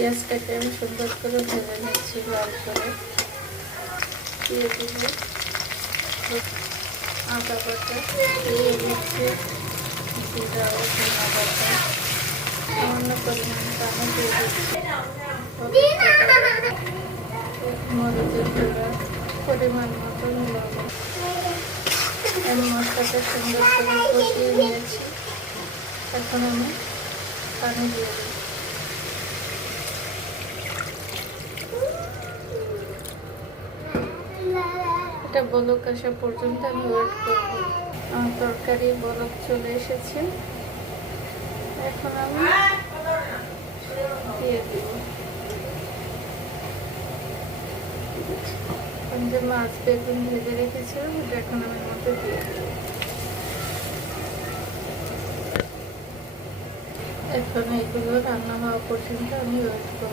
পেঁয়াজটাকে আমি সুন্দর করে ভেজে নিচ্ছি লাল করে। দিয়ে দিব আদা বাটা, দিয়ে দিচ্ছি জিরা ও ধনা বাটা, সামান্য পরিমাণ পানি দিয়ে দিচ্ছি, মরিচের গুঁড়া, পরিমাণ মতন লবণ। আমি মশলাটা সুন্দর করে কষিয়ে নিয়েছি। এখন আমি পানি দিয়ে দিই। এটা বলক আসা পর্যন্ত আমি ওয়েট করব। আমার তরকারি বলক চলে এসেছে। এখন আমি দিয়ে দিব। আমি যে মাছ বেগুন ভেজে রেখেছিলাম ওটা এখন আমি এর মধ্যে দিয়ে দিব। এখন এগুলো রান্না হওয়া পর্যন্ত আমি ওয়েট করব।